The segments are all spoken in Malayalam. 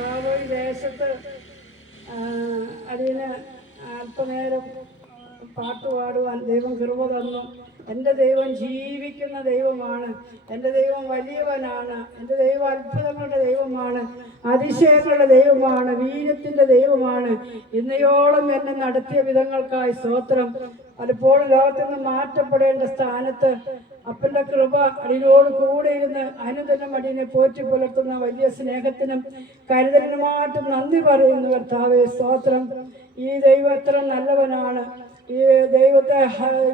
കർത്താവ് ഈ ദേശത്ത് അതിന് അല്പനേരം പാട്ടുപാടുവാൻ ദൈവം കൃപ തന്നു. എൻ്റെ ദൈവം ജീവിക്കുന്ന ദൈവമാണ്. എൻ്റെ ദൈവം വലിയവനാണ്. എൻ്റെ ദൈവം അത്ഭുതങ്ങളുടെ ദൈവമാണ്, അതിശയങ്ങളുടെ ദൈവമാണ്, വീര്യത്തിൻ്റെ ദൈവമാണ്. ഇന്നയോളം എന്നെ നടത്തിയ വിധങ്ങൾക്കായി സ്തോത്രം. പലപ്പോഴും ലോകത്തിൽ നിന്ന് മാറ്റപ്പെടേണ്ട സ്ഥാനത്ത് അപ്പൻ്റെ കൃപ അടിയോട് കൂടെ ഇരുന്ന് അനുദിനം അടിയനെ പോറ്റി പുലർത്തുന്ന വലിയ സ്നേഹത്തിനും കരുതലിനുമായിട്ട് നന്ദി പറയുന്നു. കർത്താവേ സ്തോത്രം. ഈ ദൈവം എത്ര നല്ലവനാണ്. ഈ ദൈവത്തെ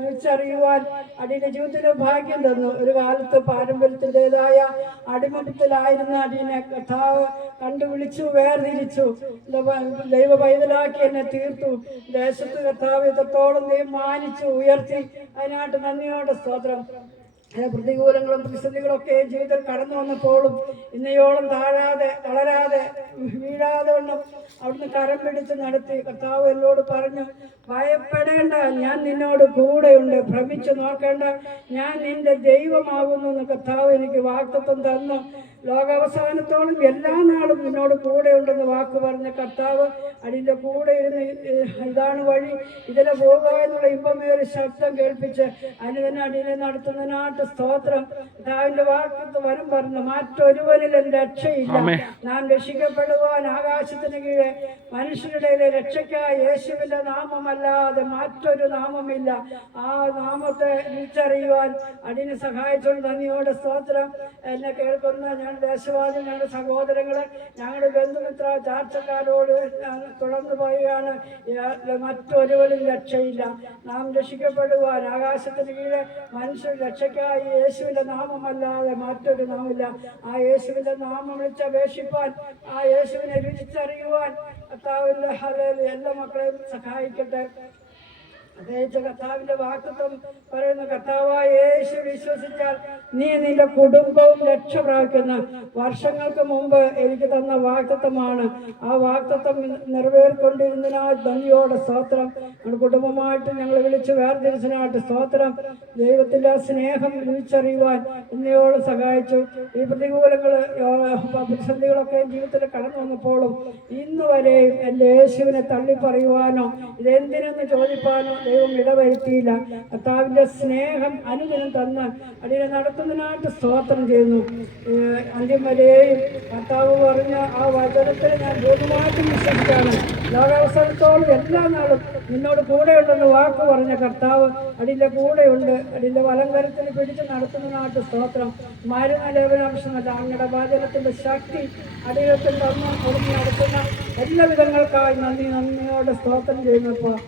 രുചിച്ചറിയുവാൻ അടിയുടെ ജീവിതത്തിന് ഭാഗ്യം തന്നു. ഒരു കാലത്ത് പാരമ്പര്യത്തിൻ്റെതായ അടിമത്തത്തിലായിരുന്ന അടിയനെ കർത്താവ് കണ്ടുവിളിച്ചു, വേർതിരിച്ചു, ദൈവ പൈതലാക്കി എന്നെ തീർത്തു. ദേശത്ത് കർത്താവ് ഇത്രത്തോളം ദൈവം മാനിച്ചു ഉയർത്തി. അതിനായിട്ട് നന്ദിയോടെ സ്തോത്രം. പ്രതികൂലങ്ങളും പ്രതിസന്ധികളൊക്കെ ജീവിതത്തിൽ കടന്നു വന്നപ്പോഴും ഇന്നയോളം താഴാതെ വളരാതെ വീഴാതെ വണ്ണം അവിടുന്ന് കരം പിടിച്ച് നടത്തി. കർത്താവ് എന്നോട് പറഞ്ഞു, ഭയപ്പെടേണ്ട, ഞാൻ നിന്നോട് കൂടെയുണ്ട്. ഭ്രമിച്ചു നോക്കേണ്ട, ഞാൻ നിന്റെ ദൈവമാകുന്നു എന്ന് കർത്താവ് എനിക്ക് വാഗ്ദത്തം തന്നു. ലോകാവസാനത്തോളം എല്ലാ നാളും നിന്നോട് കൂടെ ഉണ്ടെന്ന് വാക്ക് പറഞ്ഞ കർത്താവ് അടിൻ്റെ കൂടെ ഇരുന്ന് ഇതാണ് വഴി, ഇതിലെ പോകുക എന്നുള്ള ഇമ്പമേറി ശബ്ദം കേൾപ്പിച്ച് അതിന് തന്നെ അടിയെ നടത്തുന്നതിനായിട്ട് സ്തോത്രം. കർത്താവിൻ്റെ വാക്ക് വരം പറഞ്ഞു, മറ്റൊരുവനിലും രക്ഷയില്ല. നാം രക്ഷിക്കപ്പെടുവാൻ ആകാശത്തിന് കീഴെ മനുഷ്യരുടെ രക്ഷയ്ക്കായി യേശുവിൻ്റെ നാമമല്ലാതെ മറ്റൊരു നാമമില്ല. ആ നാമത്തെ തിരിച്ചറിയുവാൻ അടിനെ സഹായിച്ചുകൊണ്ട് നന്ദിയോടെ സ്തോത്രം. എന്നെ കേൾക്കുന്ന ഞാൻ ദേശവാദി ഞങ്ങളുടെ സഹോദരങ്ങളെ, ഞങ്ങളുടെ ബന്ധുമിത്ര ചാർച്ചക്കാരോട് തുടർന്ന് പറയുകയാണ്, മറ്റൊരുവനും രക്ഷയില്ല. നാം രക്ഷിക്കപ്പെടുവാൻ ആകാശത്തിന് കീഴെ മനുഷ്യർ രക്ഷയ്ക്കായി യേശുവിൻ്റെ നാമമല്ലാതെ മറ്റൊരു നാമില്ല. ആ യേശുവിൻ്റെ നാമം വിളിച്ചപേക്ഷിപ്പാൻ, ആ യേശുവിനെ രുചിച്ചറിയുവാൻ കർത്താവിൻ്റെ എല്ലാ മക്കളെയും സഹായിക്കട്ടെ. പ്രത്യേകിച്ച് കർത്താവിൻ്റെ വാഗ്ദത്തം പറയുന്ന, കർത്താവായ യേശു വിശ്വസിച്ചാൽ നീ നിന്റെ കുടുംബവും രക്ഷ പ്രാപിക്കുന്ന വർഷങ്ങൾക്ക് മുമ്പ് എനിക്ക് തന്ന വാഗ്ദത്തമാണ്. ആ വാഗ്ദത്തം നിറവേറിക്കൊണ്ടിരുന്നതിനാൽ നന്ദിയോടെ സ്തോത്രം. നമ്മുടെ കുടുംബമായിട്ട് ഞങ്ങൾ വിളിച്ച് വേർതിരിച്ചതിനായിട്ട് സ്തോത്രം. ദൈവത്തിൻ്റെ സ്നേഹം രുചിച്ചറിയുവാൻ ഇന്നയോളം സഹായിച്ചു. ഈ പ്രതിസന്ധികളൊക്കെ ജീവിതത്തിൽ കടന്നു വന്നപ്പോഴും ഇന്ന് വരെയും എൻ്റെ യേശുവിനെ തള്ളിപ്പറയുവാനോ ഇതെന്തിനെന്ന് ചോദിപ്പാനോ ദൈവം ഇടവരുത്തിയില്ല. കർത്താവിൻ്റെ സ്നേഹം അനുദിനം തന്ന് അടിയെ നടത്തുന്നതിനായിട്ട് സ്തോത്രം ചെയ്യുന്നു. അന്ത്യം വരെയും കർത്താവ് പറഞ്ഞ ആ വചനത്തിൽ ഞാൻ പൂർണ്ണമായിട്ടും വിശ്വസിക്കുകയാണ്. ലോകാവസാനത്തോളം എല്ലാ നാളും നിന്നോട് കൂടെയുണ്ടെന്ന് വാക്ക് പറഞ്ഞ കർത്താവ് അടിയുടെ കൂടെയുണ്ട്. അടിയുടെ വലങ്കരത്തിന് പിടിച്ച് നടത്തുന്നതിനായിട്ട് സ്തോത്രം. മരുന്നലേപനാംശമല്ല, അങ്ങയുടെ വചനത്തിൻ്റെ ശക്തി അടിയത്തിൽ തന്ന് കൊടുത്ത് നടത്തുന്ന എല്ലാ വിധങ്ങൾക്കായി നന്ദിയോടെ സ്തോത്രം ചെയ്യുന്നപ്പോൾ